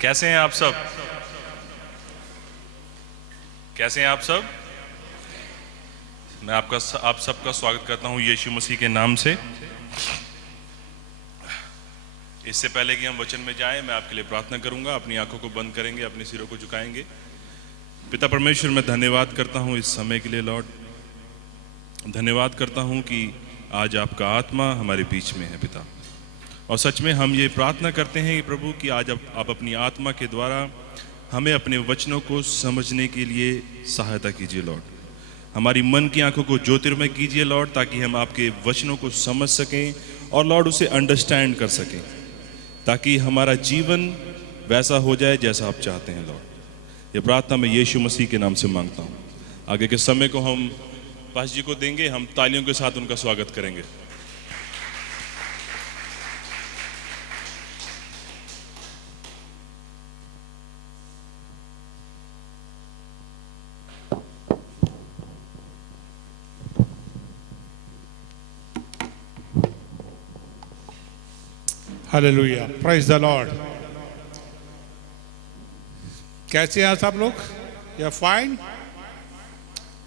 कैसे हैं आप सब? कैसे हैं आप सब? मैं आप सबका स्वागत करता हूं यीशु मसीह के नाम से। इससे पहले कि हम वचन में जाएं, मैं आपके लिए प्रार्थना करूंगा। अपनी आंखों को बंद करेंगे, अपने सिरों को झुकाएंगे। पिता परमेश्वर, मैं धन्यवाद करता हूं इस समय के लिए। लॉर्ड, धन्यवाद करता हूं कि आज आपका आत्मा हमारे बीच में है पिता। और सच में हम ये प्रार्थना करते हैं कि प्रभु कि आज आप अपनी आत्मा के द्वारा हमें अपने वचनों को समझने के लिए सहायता कीजिए। लॉर्ड, हमारी मन की आंखों को ज्योतिर्मय कीजिए लॉर्ड, ताकि हम आपके वचनों को समझ सकें और लॉर्ड उसे अंडरस्टैंड कर सकें, ताकि हमारा जीवन वैसा हो जाए जैसा आप चाहते हैं। लॉर्ड, ये प्रार्थना मैं यीशु मसीह के नाम से मांगता हूँ। आगे के समय को हम पास जी को देंगे। हम तालियों के साथ उनका स्वागत करेंगे। Hallelujah, praise the Lord. कैसे हैं सब लोग? You are fine?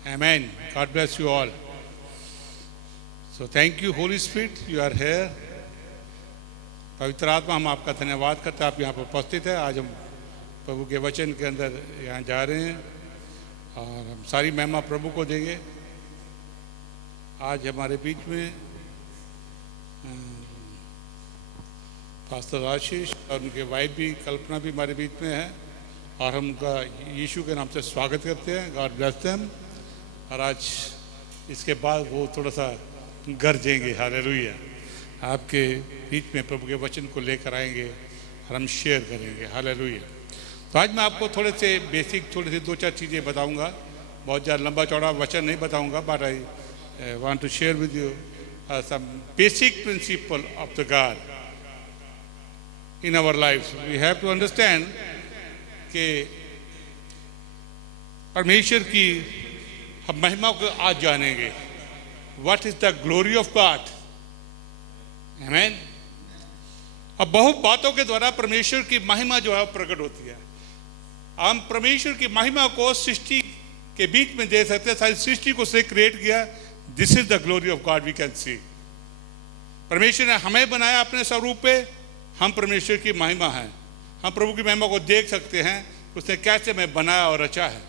Amen. God bless you all. So thank you Holy Spirit, you are here. पवित्र आत्मा, हम आपका धन्यवाद करते हैं, आप यहाँ पर उपस्थित है। आज हम प्रभु के वचन के अंदर यहाँ जा रहे हैं और हम सारी महिमा प्रभु को देंगे। आज हमारे बीच में पास्टर आशीष और उनके वाइफ भी, कल्पना भी हमारे बीच में है और हम उनका यीशु के नाम से स्वागत करते हैं। God bless them. और आज इसके बाद वो थोड़ा सा गरजेंगे। हालेलुया, आपके बीच में प्रभु के वचन को लेकर आएंगे और हम शेयर करेंगे। हालेलुया। तो आज मैं आपको थोड़े से बेसिक, थोड़ी सी दो चार चीज़ें बताऊंगा। बहुत ज़्यादा लंबा चौड़ा वचन नहीं बताऊंगा, but I want to share with you some basic principle of the God in our lives. We have to understand कि परमेश्वर की हम महिमा को आज जानेंगे। What is the glory of God? Amen. अब बहुत बातों के द्वारा परमेश्वर की महिमा जो है प्रकट होती है। हम परमेश्वर की महिमा को सृष्टि के बीच में दे सकते हैं। सारी सृष्टि को उसने क्रिएट किया। This is the glory of God we can see. परमेश्वर ने हमें बनाया अपने स्वरूप पे। हम परमेश्वर की महिमा हैं। हम प्रभु की महिमा को देख सकते हैं, उसने कैसे हमें बनाया और रचा है।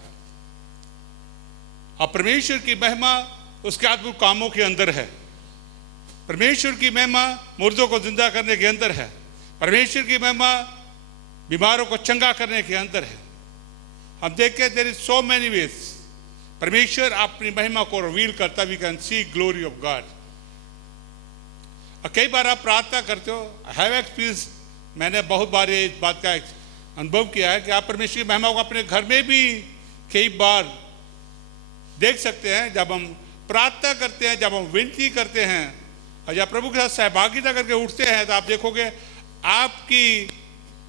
अब परमेश्वर की महिमा उसके अद्भुत कामों के अंदर है। परमेश्वर की महिमा मुर्दों को जिंदा करने के अंदर है। परमेश्वर की महिमा बीमारों को चंगा करने के अंदर है। हम देखें, there is so many ways परमेश्वर अपनी महिमा को रिवील करता। We can see glory of God. कई बार आप प्रार्थना करते हो, हैव एक्सपीरियंस, मैंने बहुत बार इस बात का अनुभव किया है कि आप परमेश्वर की महिमा को अपने घर में भी कई बार देख सकते हैं। जब हम प्रार्थना करते हैं, जब हम विनती करते हैं और जब प्रभु के साथ सहभागिता करके उठते हैं, तो आप देखोगे आपकी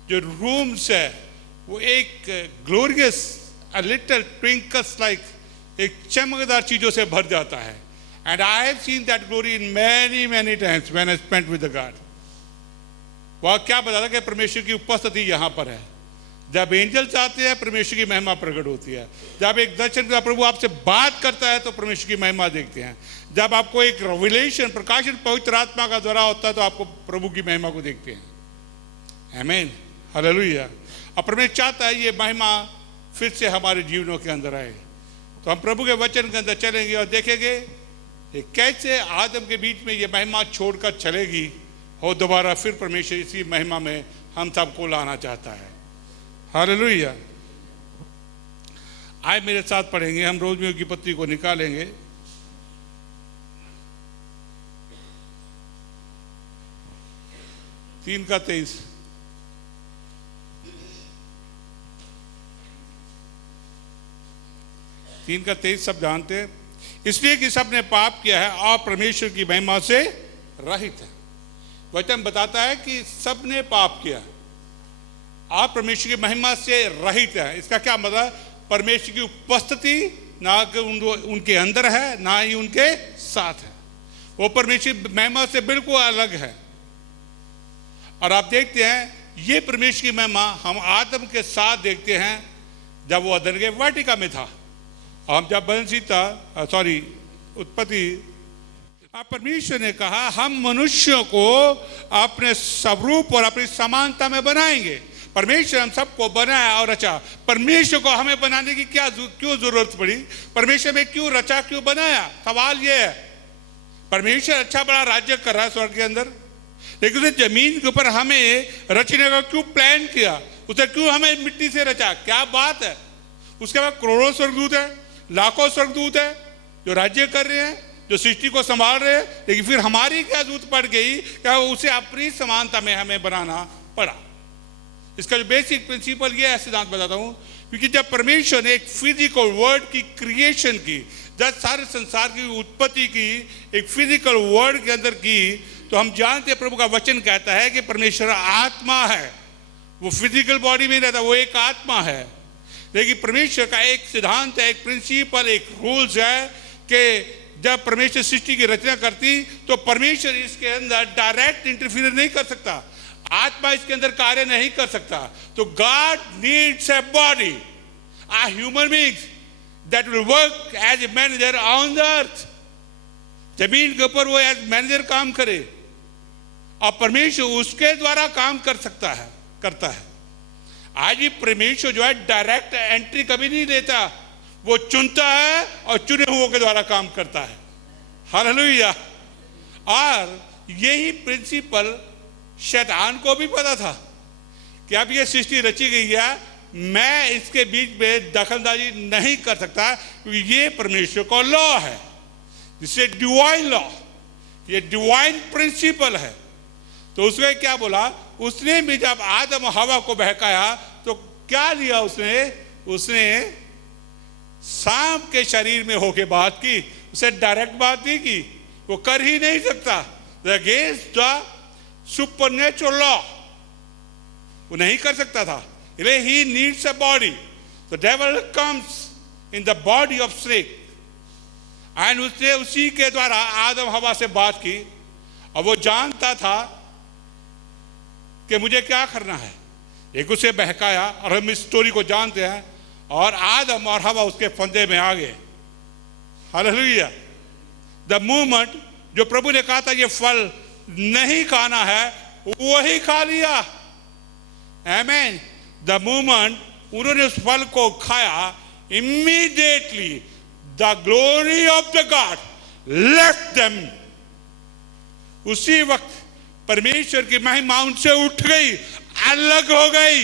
जो रूम्स है वो एक glorious, a little Twinkles like, एक चमकदार चीज़ों से भर जाता है। And I have seen that glory in many times when I spent with the God. वह क्या बताता कि परमेश्वर की उपस्थिति यहाँ पर है। जब एंजल्स आते हैं, परमेश्वर की महिमा प्रकट होती है। जब एक दर्शन का प्रभु आपसे बात करता है, तो परमेश्वर की महिमा देखते हैं। जब आपको एक रेवलेशन, प्रकाशन पवित्र आत्मा का द्वारा होता है, तो आपको प्रभु की महिमा को देखते हैं। आमीन, हालेलुया। और परमेश्वर चाहता है ये महिमा फिर से हमारे जीवनों के अंदर आए। तो हम प्रभु के वचन के अंदर चलेंगे और देखेंगे कैसे आदम के बीच में ये महिमा छोड़कर चलेगी और दोबारा फिर परमेश्वर इसी महिमा में हम सबको लाना चाहता है। हालेलुया। आए मेरे साथ पढ़ेंगे। हम रोमियो की पत्री को निकालेंगे। तीन का 23। सब जानते हैं। इसलिए कि सबने पाप किया है और परमेश्वर की महिमा से रहित है। वचन बताता है कि सबने पाप किया, आप परमेश्वर की महिमा से रहित है। इसका क्या मतलब? परमेश्वर की उपस्थिति ना कि उनके अंदर है, ना ही उनके साथ है। वो परमेश्वर महिमा से बिल्कुल अलग है। और आप देखते हैं ये परमेश्वर की महिमा हम आदम के साथ देखते हैं जब वो अदन के वाटिका में था। हम जब उत्पत्ति, परमेश्वर ने कहा हम मनुष्यों को अपने स्वरूप और अपनी समानता में बनाएंगे। परमेश्वर हम सबको बनाया और रचा। परमेश्वर को हमें बनाने की क्यों जरूरत पड़ी? परमेश्वर में क्यों रचा, क्यों बनाया? सवाल ये है। परमेश्वर अच्छा बड़ा राज्य कर रहा है स्वर्ग के अंदर, लेकिन उसने जमीन के ऊपर हमें रचने का क्यों प्लान किया? उसे क्यों हमें मिट्टी से रचा? क्या बात है? उसके बाद करोड़ों स्वर्गदूत है, लाखों स्वर्गदूत है जो राज्य कर रहे हैं, जो सृष्टि को संभाल रहे हैं, लेकिन फिर हमारी क्या जरूरत पड़ गई? क्या उसे अपनी समानता में हमें बनाना पड़ा? इसका जो बेसिक प्रिंसिपल ये है, सिद्धांत बताता हूं, क्योंकि जब परमेश्वर ने एक फिजिकल वर्ड की क्रिएशन की, जब सारे संसार की उत्पत्ति की एक फिजिकल वर्ड के अंदर की, तो हम जानते हैं प्रभु का वचन कहता है कि परमेश्वर आत्मा है। वो फिजिकल बॉडी में रहता, वो एक आत्मा है। लेकिन परमेश्वर का एक सिद्धांत है, एक प्रिंसिपल, एक रूल्स है कि जब परमेश्वर सृष्टि की रचना करती तो परमेश्वर इसके अंदर डायरेक्ट इंटरफीयर नहीं कर सकता, आत्मा इसके अंदर कार्य नहीं कर सकता। तो God needs a body, a human being that will work as a manager on the earth. जमीन के ऊपर वो एज मैनेजर काम करे और परमेश्वर उसके द्वारा काम करता है। आज भी परमेश्वर जो है डायरेक्ट एंट्री कभी नहीं देता, वो चुनता है और चुने हुओं के द्वारा काम करता है। हालेलुया। और यही प्रिंसिपल शैतान को भी पता था कि अब ये सृष्टि रची गई है, मैं इसके बीच में दखलंदाजी नहीं कर सकता, क्योंकि ये परमेश्वर का लॉ है, जिसे डिवाइन लॉ, ये डिवाइन प्रिंसिपल है। तो उसने क्या बोला? उसने भी जब आदम और हवा को बहकाया तो क्या लिया उसने सांप के शरीर में होके बात की, उसे डायरेक्ट बात नहीं की, वो कर ही नहीं सकता। अगेंस्ट द सुपरनेचुरल लॉ वो नहीं कर सकता था। He needs a body. The devil comes in the body of snake and उसने उसी के द्वारा आदम हवा से बात की, और वो जानता था कि मुझे क्या करना है। एक उसे बहकाया, और हम इस स्टोरी को जानते हैं, और आदम और हवा उसके फंदे में आ गए। हालेलुया। द मोमेंट जो प्रभु ने कहा था ये फल नहीं खाना है, वही खा लिया। आमीन। द मोमेंट उन्होंने उस फल को खाया, immediately the glory of the God left them. उसी वक्त परमेश्वर की महिमा उनसे उठ गई, अलग हो गई,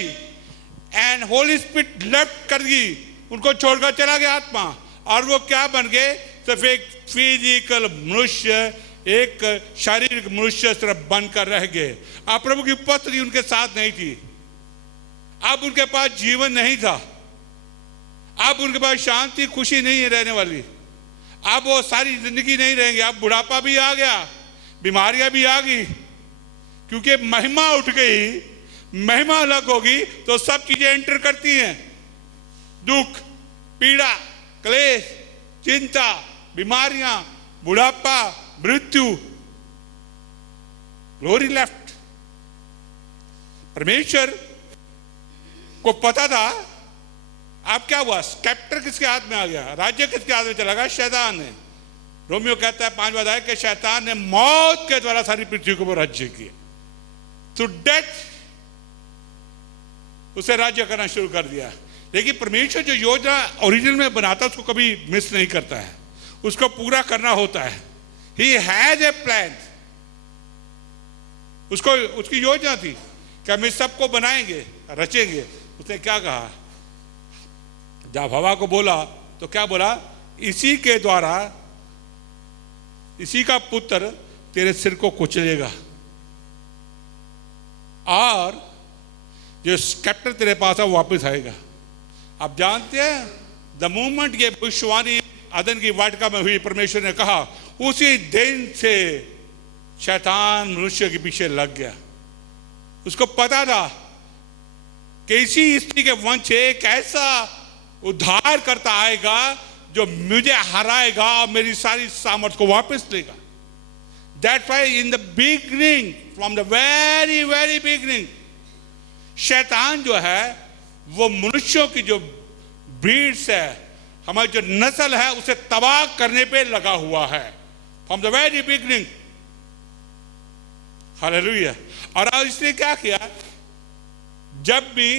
एंड होली स्पिरिट लेफ्ट कर दी, उनको छोड़कर चला गया आत्मा। और वो क्या बन गए? सिर्फ एक फिजिकल मनुष्य, एक शारीरिक मनुष्य सिर्फ बनकर रह गए। अब प्रभु की उपस्थिति उनके साथ नहीं थी, अब उनके पास जीवन नहीं था, अब उनके पास शांति खुशी नहीं है रहने वाली, अब वो सारी जिंदगी नहीं रहेंगे। अब बुढ़ापा भी आ गया, बीमारियां भी आ गई, क्योंकि महिमा उठ गई। महिमा अलग होगी तो सब चीजें एंटर करती हैं, दुख, पीड़ा, क्लेश, चिंता, बीमारियां, बुढ़ापा, मृत्यु। Glory left. परमेश्वर को पता था। अब क्या हुआ? स्केप्टर किसके हाथ में आ गया? राज्य किसके हाथ में चला गया? शैतान ने। रोमियो कहता है 5वां अध्याय कि शैतान ने मौत के द्वारा सारी पृथ्वी के ऊपर राज्य किया। थ्रू डेथ उसे राज्य करना शुरू कर दिया। लेकिन परमेश्वर जो योजना ओरिजिनल में बनाता है उसको कभी मिस नहीं करता है, उसको पूरा करना होता है। He has a plan. उसको उसकी योजना थी कि हम इस सबको बनाएंगे, रचेंगे। उसने क्या कहा? जब हवा को बोला तो क्या बोला? इसी के द्वारा, इसी का पुत्र तेरे सिर को कुचलेगा और जो स्केप्टर तेरे पास है वो वापस आएगा। आप जानते हैं, द मोमेंट ये भविष्यवाणी अदन की वाटिका में हुई, परमेश्वर ने कहा, उसी दिन से शैतान मनुष्य के पीछे लग गया। उसको पता था कि इसी स्त्री के वंश से एक ऐसा उद्धार करता आएगा जो मुझे हराएगा और मेरी सारी सामर्थ को वापस लेगा। That's why in the beginning, from the very beginning, शैतान जो है वो मनुष्यों की जो ब्रीड्स है, हमारी जो नस्ल है, उसे तबाह करने पे लगा हुआ है from the very beginning. Hallelujah. और आज इसने क्या किया, जब भी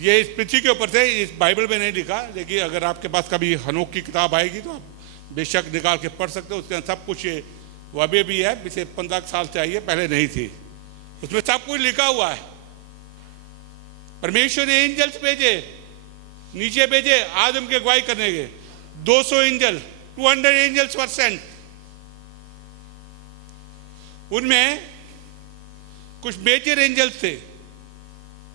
ये इस पृथ्वी के ऊपर से, इस बाइबल में नहीं लिखा, लेकिन अगर आपके पास कभी हनोक की किताब आएगी तो आप बेशक निकाल के पढ़ सकते हो। उसके अंदर सब कुछ, ये वो अभी भी है, पिछले 15 साल से आई है, पहले नहीं थी। उसमें सब कुछ लिखा हुआ है। परमेश्वर ने एंजल्स भेजे, नीचे भेजे आदम के अगुवाई करने के। 200 एंजल, 200 एंजल्स वर सेंट। उनमें कुछ मेजर एंजल्स थे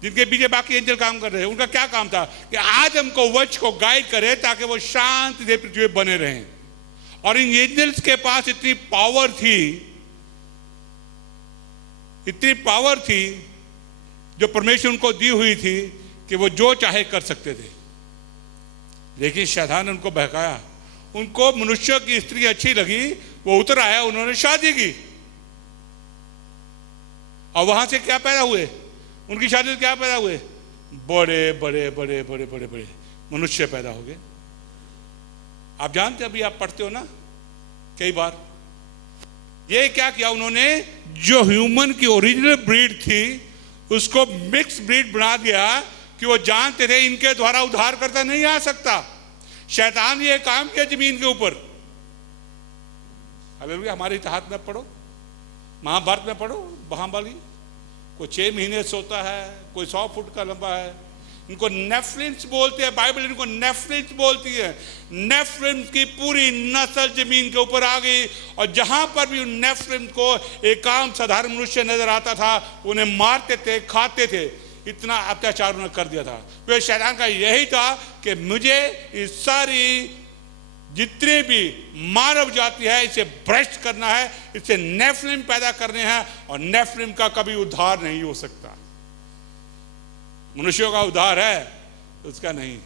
जिनके पीछे बाकी एंजल काम कर रहे हैं। उनका क्या काम था कि आदम को, वंश को गाइड करे ताकि वो शांति से पृथ्वी बने रहें। और इन एंजल्स के पास इतनी पावर थी जो परमेश्वर उनको दी हुई थी कि वो जो चाहे कर सकते थे। लेकिन शैतान ने उनको बहकाया। उनको मनुष्य की स्त्री अच्छी लगी, वो उतर आया, उन्होंने शादी की। और वहां से क्या पैदा हुए, उनकी शादी से क्या पैदा हुए, बड़े बड़े बड़े बड़े बड़े बड़े मनुष्य पैदा हो गए। आप जानते, अभी आप पढ़ते हो ना कई बार, ये क्या किया उन्होंने, जो ह्यूमन की ओरिजिनल ब्रीड थी उसको मिक्स ब्रीड बना दिया कि वो जानते थे इनके द्वारा उद्धार करता नहीं आ सकता। शैतान ये काम किया जमीन के ऊपर। हालेलुया। हमारे इतिहास में पढ़ो, महाभारत में पढ़ो, महाबली कोई 6 महीने सोता है, कोई 100 फुट का लंबा है। इनको नेफ्लिम्स बोलते हैं, बाइबल इनको नेफ्लिम्स बोलती है। नेफ्लिम्स की पूरी नस्ल जमीन के ऊपर आ गई। और जहां पर भी उन नेफ्लिम्स को एक आम साधारण मनुष्य नजर आता था, उन्हें मारते थे, खाते थे। इतना अत्याचार उन्होंने कर दिया था। तो शैतान का यही था कि मुझे इस सारी जितने भी मानव जाति है इसे भ्रष्ट करना है, इसे नेफ्लिम पैदा करने हैं। और नेफ्लिम का कभी उद्धार नहीं हो सकता। मनुष्यों का उद्धार है, उसका नहीं।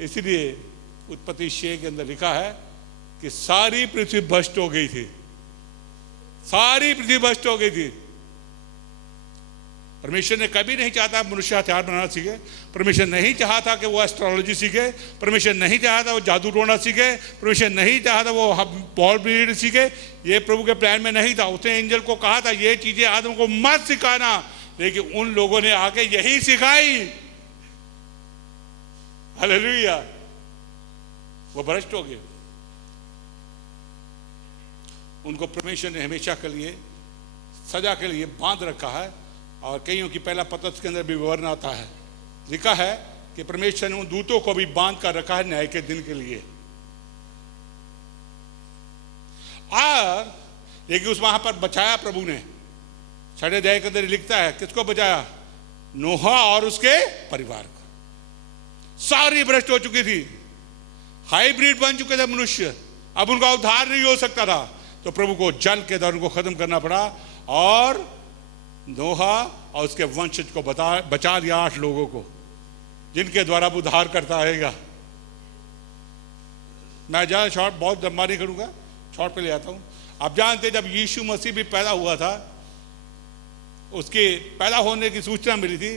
इसलिए उत्पत्ति 6 के अंदर लिखा है कि सारी पृथ्वी भ्रष्ट हो गई थी, सारी पृथ्वी भ्रष्ट हो गई थी। परमेश्वर ने कभी नहीं चाहता मनुष्य हथियार बनाना सीखे। परमेश्वर नहीं चाहता कि वो एस्ट्रोलॉजी सीखे। परमेश्वर नहीं चाहता वो जादू टोना सीखे। परमेश्वर नहीं चाहता वो बॉल ब्रीड सीखे। ये प्रभु के प्लान में नहीं था। उसने एंजल को कहा था ये चीजें आदम को मत सिखाना, लेकिन उन लोगों ने आके यही सिखाई। हालेलुया। वो भ्रष्ट हो गए। उनको परमेश्वर ने हमेशा के लिए सजा के लिए बांध रखा है। और कईयों की पहला पत्रस के अंदर भी विवरण आता है, लिखा है कि परमेश्वर ने उन दूतों को भी बांध कर रखा है न्याय के दिन के लिए। और लेकिन उस वहां पर बचाया प्रभु ने। 6 अध्याय के अंदर लिखता है, किसको बचाया, नोहा और उसके परिवार को। सारी भ्रष्ट हो चुकी थी, हाइब्रिड बन चुके थे मनुष्य, अब उनका उद्धार नहीं हो सकता था। तो प्रभु को जल के द्वारा उनको खत्म करना पड़ा। और नोहा और उसके वंशज को बचा दिया 8 लोगों को, जिनके द्वारा उद्धार करता रहेगा। मैं ज्यादा शॉर्ट बहुत लंबा नहीं करूंगा, शॉर्ट पे ले आता हूं। आप जानते जब यीशु मसीह भी पैदा हुआ था, उसके पैदा होने की सूचना मिली थी,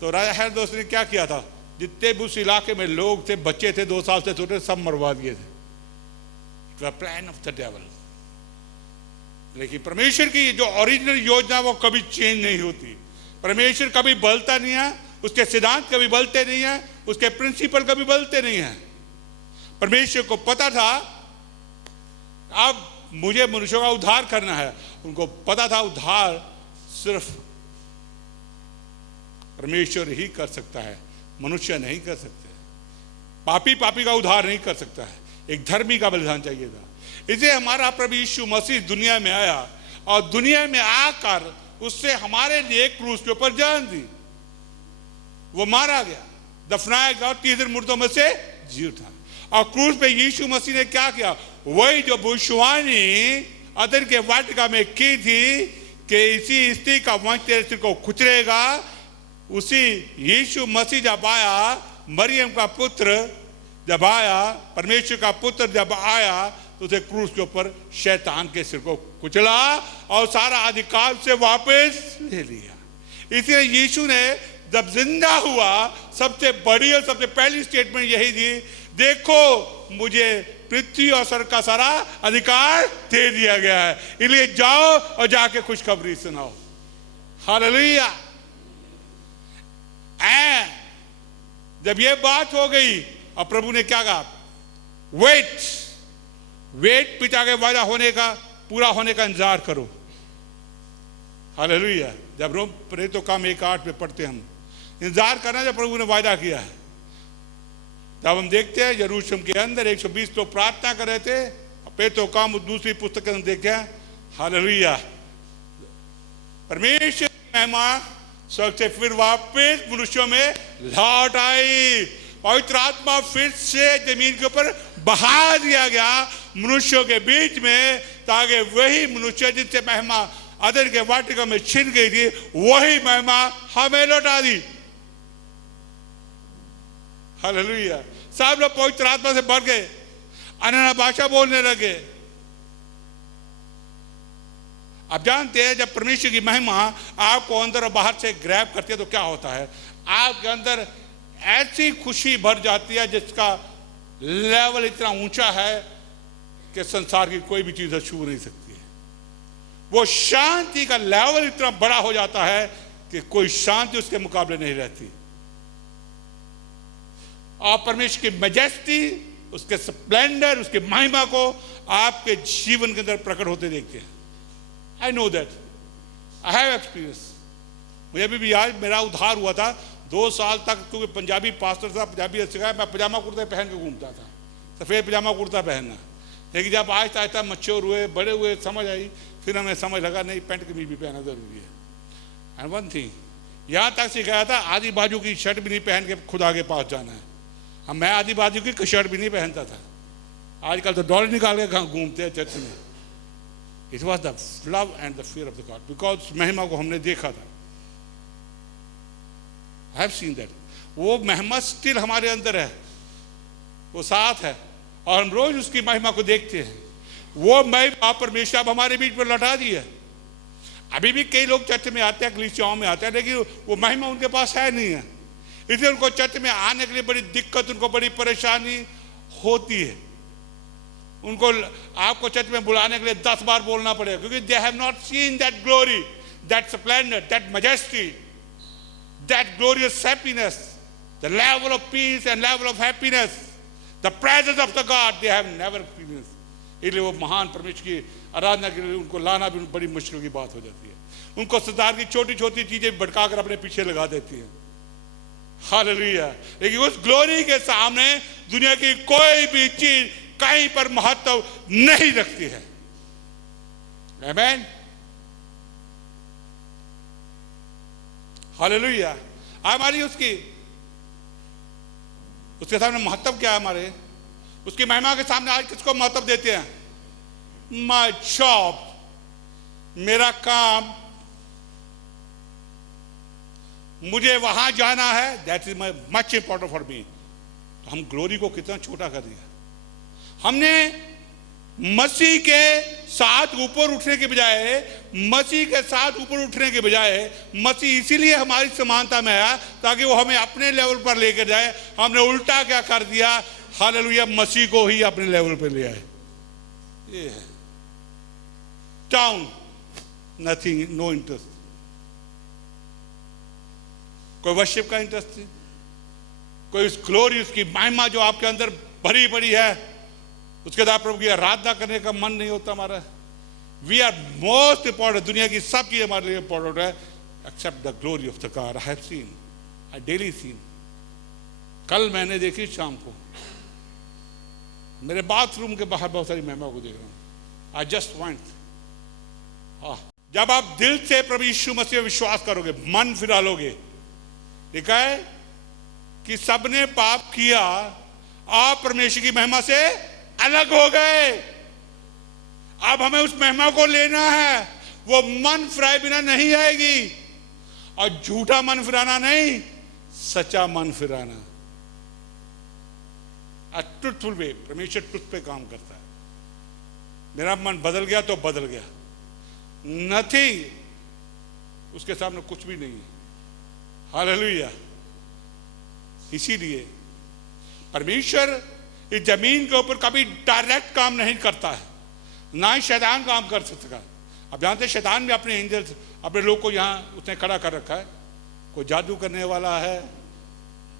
तो राजा हेरोदेस ने क्या किया था, जितने भी उस इलाके में लोग थे, बच्चे थे 2 साल से छोटे, सब मरवा दिए थे। It was plan of the devil. लेकिन परमेश्वर की जो ओरिजिनल योजना वो कभी चेंज नहीं होती। परमेश्वर कभी बदलता नहीं है, उसके सिद्धांत कभी बदलते नहीं है, उसके प्रिंसिपल कभी बदलते नहीं है। परमेश्वर को पता था अब मुझे मनुष्यों का उद्धार करना है। उनको पता था उद्धार सिर्फ परमेश्वर ही कर सकता है, मनुष्य नहीं कर सकते। पापी का उद्धार नहीं कर सकता है, एक धर्मी का बलिदान चाहिए था। इसे हमारा प्रभु यीशु मसीह दुनिया में आया और दुनिया में आकर उससे हमारे लिए क्रूस के ऊपर जान दी। वो मारा गया, दफनाया गया और 3 दिन मुर्दों में से जी उठा। और क्रूस पे यीशु मसीह ने क्या किया, वही जो भविष्यवाणी अदन के वाटिका में की थी कि इसी स्त्री का वंश तेरे सिर को कुचलेगा, उसी यीशु मसीह जब आया, मरियम का पुत्र जब आया, परमेश्वर का पुत्र जब आया, तो उसे क्रूस के ऊपर शैतान के सिर को कुचला और सारा अधिकार से वापस ले लिया। इसलिए यीशु ने जब जिंदा हुआ सबसे बड़ी और सबसे पहली स्टेटमेंट यही दी, देखो मुझे पृथ्वी और स्वर्ग का सारा अधिकार दे दिया गया है, इसलिए जाओ और जाके खुशखबरी सुनाओ। हालेलुया। जब ये बात हो गई और प्रभु ने क्या कहा, वेट पिता के वादा होने का, पूरा होने का इंतजार करो। हालेलुया। जब रोम प्रेरितों काम 1:8 में पढ़ते हम, इंतजार करना जब प्रभु ने वादा किया है। तब हम देखते हैं यरूशलेम के अंदर 120 लोग प्रार्थना कर रहे थे। प्रेरितों काम दूसरी पुस्तक के अंदर देखते हैं, हालेलुया, परमेश्वर की महिमा स्वर्ग से फिर वापस मनुष्यों में लौट आई। पवित्र आत्मा फिर से जमीन के ऊपर बहा दिया गया मनुष्यों के बीच में, ताकि वही मनुष्य जिनसे महिमा अदन के वाटिका में छिन गई थी, वही महिमा हमें लौटा दी। हालेलुया। सब लोग पवित्र आत्मा से भर गए, अन्य भाषा बोलने लगे। आप जानते हैं जब परमेश्वर की महिमा आपको अंदर और बाहर से ग्रैब करती है तो क्या होता है, आपके अंदर ऐसी खुशी भर जाती है जिसका लेवल इतना ऊंचा है कि संसार की कोई भी चीज छू नहीं सकती है। वो शांति का लेवल इतना बड़ा हो जाता है कि कोई शांति उसके मुकाबले नहीं रहती। आप परमेश्वर की मैजेस्टी, उसके स्प्लेंडर, उसकी महिमा को आपके जीवन के अंदर प्रकट होते देखते हैं। I know that. I have experience. मुझे अभी भी याद, मेरा उद्धार हुआ था 2 साल तक, क्योंकि पंजाबी पास्टर था, पंजाबी सिखाया, मैं पजामा कुर्ता पहन के घूमता था, सफ़ेद पजामा कुर्ता पहनना। लेकिन जब आहिस्ता आहिस्ता मच्योर हुए, बड़े हुए, समझ आई, फिर हमें समझ लगा नहीं, पैंट कमीज भी पहनना जरूरी है। एंड वन थिंग, यहाँ तक सिखाया था आधी बाजू की शर्ट भी नहीं पहन के खुदा के पास जाना है। अब मैं आधी बाजू की शर्ट भी नहीं पहनता था। आजकल तो डॉलर निकाल के घूमते हैं चर्च में। It was the love and the fear of the God, because महिमा को हमने देखा था। I have seen that. वो महिमा स्टिल हमारे अंदर है, वो साथ है, और हम रोज उसकी महिमा को देखते हैं। वो महिमा परमेश्वर अब हमारे बीच में लौटा दी है। अभी भी कई लोग चर्च में आते हैं, कलीसियाओं में आते हैं, लेकिन वो महिमा उनके पास है नहीं है। इसलिए उनको चर्च में आने के लिए बड़ी दिक्कत, उनको बड़ी परेशानी होती है। उनको आपको चर्च में बुलाने के लिए 10 बार बोलना पड़ेगा, क्योंकि they have not seen that glory, that Splendor, that majesty, that glorious happiness, the level of peace and level of happiness, the presence of the God, they have never experience. इसलिए वो महान परमेश्वर की आराधना के लिए उनको लाना भी बड़ी मुश्किल की बात हो जाती है। उनको संसार की छोटी छोटी चीजें भटका कर अपने पीछे लगा देती है। हालेलुया। लेकिन उस ग्लोरी के सामने दुनिया की कोई भी चीज कहीं पर महत्व नहीं रखती है। आमीन। हालेलुया। हमारी उसके सामने महत्व क्या है? हमारे उसकी महिमा के सामने आज किसको महत्व देते हैं? माय जॉब, मेरा काम, मुझे वहां जाना है, that is my much important for me. तो हम ग्लोरी को कितना छोटा कर दिया। हमने मसीह के साथ ऊपर उठने के बजाय, मसीह के साथ ऊपर उठने के बजाय, मसीह इसीलिए हमारी समानता में आया ताकि वो हमें अपने लेवल पर लेकर जाए। हमने उल्टा क्या कर दिया? हालेलुया, मसीह को ही अपने लेवल पर ले आए। ये है डाउन, नथिंग, नो इंटरेस्ट। कोई वर्शिप का इंटरेस्ट नहीं, कोई उस ग्लोरी, उसकी महिमा जो आपके अंदर भरी पड़ी है, उसके बाद प्रभु की आराधना करने का मन नहीं होता हमारा। वी आर मोस्ट इंपॉर्टेंट, दुनिया की सब चीजें हमारे लिए इंपॉर्टेंट है accept the glory of the God. I have seen, I daily seen. कल मैंने देखी शाम को, मेरे बाथरूम के बाहर बहुत सारी महिमा को देख रहा हूं। आई जस्ट वांट, जब आप दिल से प्रभु यीशु मसीह में विश्वास करोगे, मन फिरा लोगे, लिखा है कि सबने पाप किया, आप परमेश्वर की महिमा से अलग हो गए। अब हमें उस महिमा को लेना है। वो मन फिराए बिना नहीं आएगी, और झूठा मन फिराना नहीं, सच्चा मन फिराना। ट्रुथफुल वे, परमेश्वर ट्रुथ पे काम करता है। मेरा मन बदल गया तो बदल गया, नथिंग, उसके सामने कुछ भी नहीं है। हालेलुया। इसीलिए परमेश्वर इस जमीन के ऊपर कभी डायरेक्ट काम नहीं करता है, ना ही शैतान काम कर सकता। अब जानते शैतान भी अपने एंजल्स, अपने लोग को यहाँ उसने खड़ा कर रखा है। कोई जादू करने वाला है,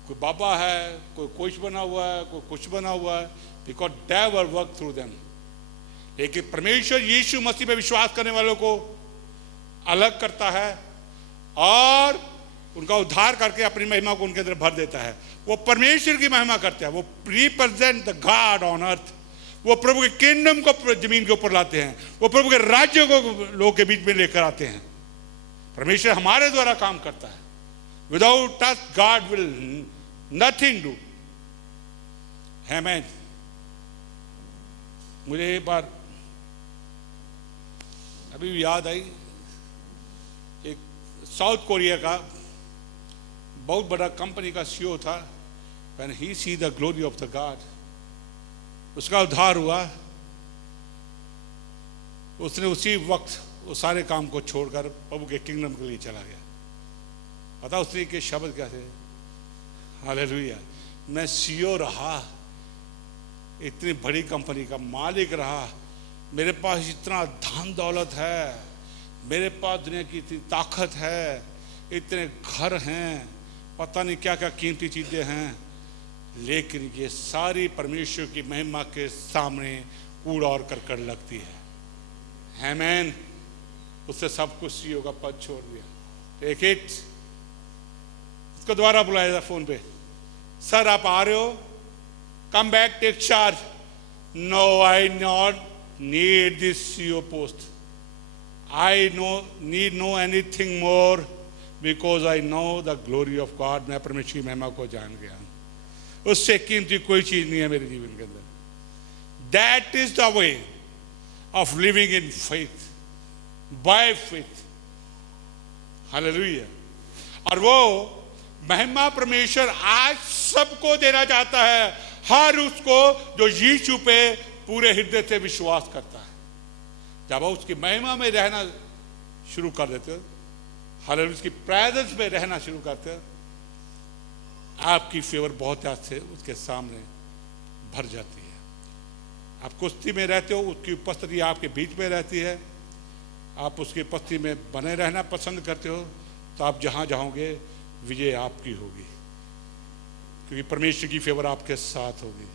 कोई बाबा है, कोई कुछ बना हुआ है, कोई कुछ बना हुआ है, because devil work through them. लेकिन परमेश्वर यीशु मसीह पे विश्वास करने वालों को अलग करता है और उनका उद्धार करके अपनी महिमा को उनके अंदर भर देता है। वो परमेश्वर की महिमा करते हैं, वो represent the God on earth. वो प्रभु के किंगडम को जमीन के ऊपर लाते हैं, वो प्रभु के राज्य को लोगों के बीच में लेकर आते हैं। परमेश्वर हमारे द्वारा काम करता है। Without us God will nothing do. आमीन। मुझे एक बार अभी भी याद आई, एक साउथ कोरिया का बहुत बड़ा कंपनी का सीईओ था। When he see the glory of the God, उसका उद्धार हुआ। उसने उसी वक्त वो सारे काम को छोड़कर प्रभु के किंगडम के लिए चला गया। पता उसने के शब्द क्या थे? हालेलुया। मैं सीईओ रहा, इतनी बड़ी कंपनी का मालिक रहा, मेरे पास इतना धन दौलत है, मेरे पास दुनिया की इतनी ताकत है, इतने घर हैं, पता नहीं क्या क्या कीमती चीजें हैं, लेकिन ये सारी परमेश्वर की महिमा के सामने कूड़ा और करकट लगती है। आमीन। उससे सब कुछ सीईओ का पद छोड़ दिया। Take it. उसको दोबारा बुलाया फोन पे, सर आप आ रहे हो? Come back, take charge. No, I not need this CEO post. I need no anything more because I know the glory of God. मैं परमेश्वर की महिमा को जान गया, उससे कीमती कोई चीज नहीं है मेरे जीवन के अंदर। That is the way of living in faith, by faith. Hallelujah. और वो महिमा परमेश्वर आज सबको देना चाहता है, हर उसको जो यीशु पे पूरे हृदय से विश्वास करता है। जब आप उसकी महिमा में रहना शुरू कर देते हो, हालेलुया, उसकी प्रेजेंस में रहना शुरू करते हो, आपकी फेवर बहुत याद से उसके सामने भर जाती है। आप कुश्ती में रहते हो, उसकी उपस्थिति आपके बीच में रहती है, आप उसकी उपस्थिति में बने रहना पसंद करते हो, तो आप जहां जाओगे विजय आपकी होगी, क्योंकि परमेश्वर की फेवर आपके साथ होगी।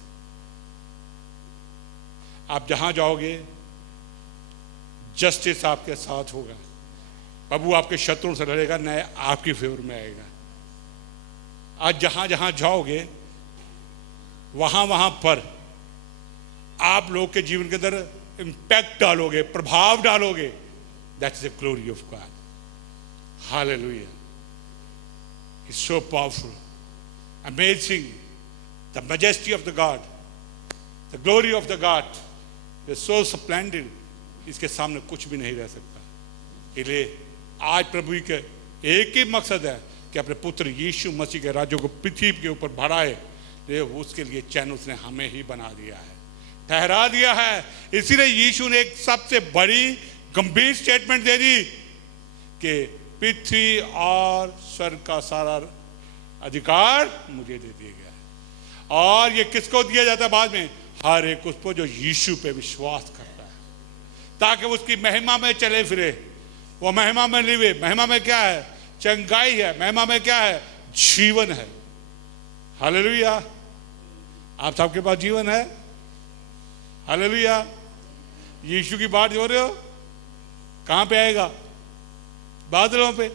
आप जहां जाओगे जस्टिस आपके साथ होगा, प्रभु आपके शत्रुओं से लड़ेगा, नए आपकी फेवर में आएगा। आज जहां जहां जाओगे वहां वहां पर आप लोग के जीवन के अंदर इंपैक्ट डालोगे, प्रभाव डालोगे। That's the glory of God. Hallelujah. It's so powerful, amazing, the majesty of the God, the glory of the God is so splendid. इसके सामने कुछ भी नहीं रह सकता। इसलिए आज प्रभु के एक ही मकसद है कि अपने पुत्र यीशु मसीह के राज्य को पृथ्वी के ऊपर बढ़ाए। उसके लिए चैन उसने हमें ही बना दिया है, ठहरा दिया है। इसीलिए यीशु ने एक सबसे बड़ी गंभीर स्टेटमेंट दे दी कि पृथ्वी और स्वर्ग का सारा अधिकार मुझे दे दिया गया है। और ये किसको दिया जाता है बाद में? हर एक उसको जो यीशु पे विश्वास करता है, ताकि उसकी महिमा में चले फिरे, वो महिमा में लिवे। महिमा में क्या है? चंगाई है। महिमा में क्या है? जीवन है। हालेलुया। आप सबके पास जीवन है। हालेलुया। यीशु की बात हो रहे हो, कहां पे आएगा? बादलों पे।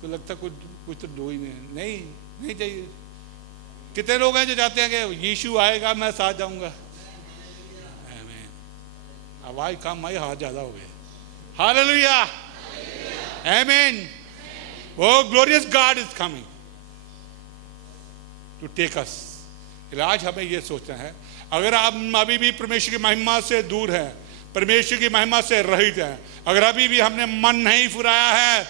तो लगता कुछ तो दो ही नहीं चाहिए। कितने लोग हैं जो चाहते हैं कि यीशु आएगा मैं साथ जाऊंगा? आवाज कम आई, हाथ ज्यादा हो गए। हालेलुया। आमीन। Oh, glorious God is coming to take us. आज हमें यह सोचना है, अगर आप अभी भी परमेश्वर की महिमा से दूर हैं, परमेश्वर की महिमा से रहित हैं, अगर अभी भी हमने मन नहीं फुराया है,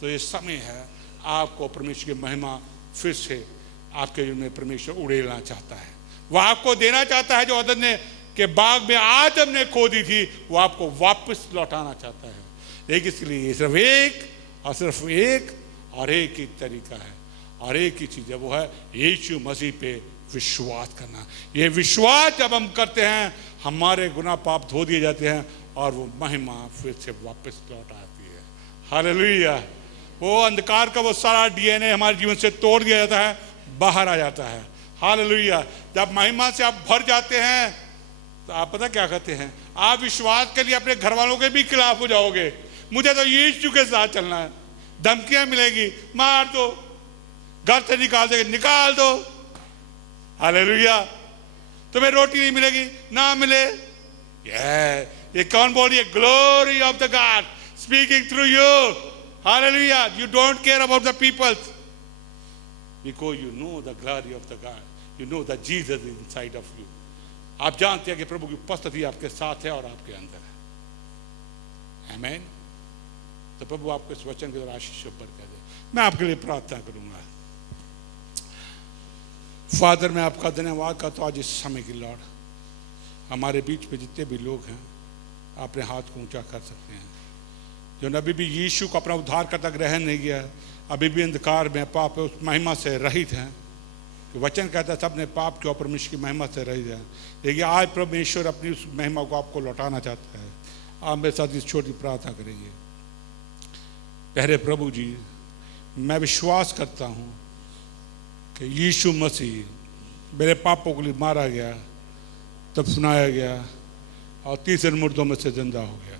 तो ये समय है आपको परमेश्वर की महिमा फिर से आपके जीवन में परमेश्वर उड़ेलना चाहता है। वो आपको देना चाहता है जो अदन ने के बाग में आदम ने खो दी थी, वो आपको वापस लौटाना चाहता है। लेकिन इसके लिए सिर्फ एक और एक ही तरीका है और एक ही चीज़ है, वो है यीशु मसीह पे विश्वास करना। ये विश्वास जब हम करते हैं हमारे गुनाह पाप धो दिए जाते हैं और वो महिमा फिर से वापस लौट आती है। हालेलुया। वो अंधकार का वो सारा डीएनए हमारे जीवन से तोड़ दिया जाता है, बाहर आ जाता है। हालेलुया। जब महिमा से आप भर जाते हैं तो आप पता क्या कहते हैं, आप विश्वास के लिए अपने घर वालों के भी खिलाफ हो जाओगे। मुझे तो यीशु के साथ चलना है, धमकियां मिलेगी, मार दो, घर से निकाल देंगे, निकाल दो। हालेलुया। तुम्हें रोटी नहीं मिलेगी, ना मिले। ये कौन बोल रही है? Glory of the God speaking through you. Hallelujah. You don't care about the people because you know the glory of the God, you know the Jesus inside of you. आप जानते हैं कि प्रभु की उपस्थिति आपके साथ है और आपके अंदर है। आमीन। तो प्रभु आपको इस वचन के द्वारा आशीष बरकत दे। मैं आपके लिए प्रार्थना करूंगा। फादर, मैं आपका धन्यवाद करता हूं आज इस समय की लॉर्ड, हमारे बीच में जितने भी लोग हैं अपने हाथ को ऊंचा कर सकते हैं, जो अभी भी यीशु को अपना उद्धारकर्ता ग्रहण नहीं किया, अभी भी अंधकार में पाप उस महिमा से रहित हैं। वचन कहता है सबने पाप के और परमेश्वर की महिमा से रहित है। लेकिन आज परमेश्वर अपनी उस महिमा को आपको लौटाना चाहता है। आप मेरे साथ इस छोटी प्रार्थना करेंगे। पहले प्रभु जी, मैं विश्वास करता हूँ कि यीशु मसीह मेरे पापों के लिए मारा गया, तब सुनाया गया और तीसरे मुर्दों में से जिंदा हो गया।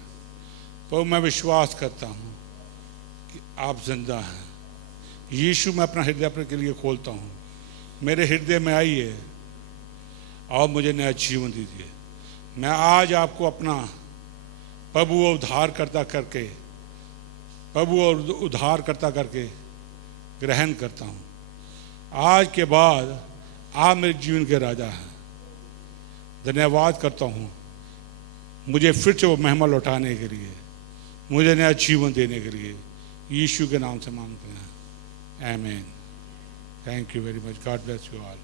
तो मैं विश्वास करता हूँ कि आप जिंदा हैं। यीशु, मैं अपना हृदय आपके लिए खोलता हूँ, मेरे हृदय में आइए और मुझे नया जीवन दीजिए। मैं आज आपको अपना प्रभु और उद्धारकर्ता करके, प्रभु और उद्धारकर्ता करके ग्रहण करता हूँ। आज के बाद आप मेरे जीवन के राजा हैं। धन्यवाद करता हूँ मुझे फिर से वो महिमा लौटाने के लिए, मुझे नया जीवन देने के लिए। यीशु के नाम से मांगते हैं, आमीन। Thank you very much. God bless you all.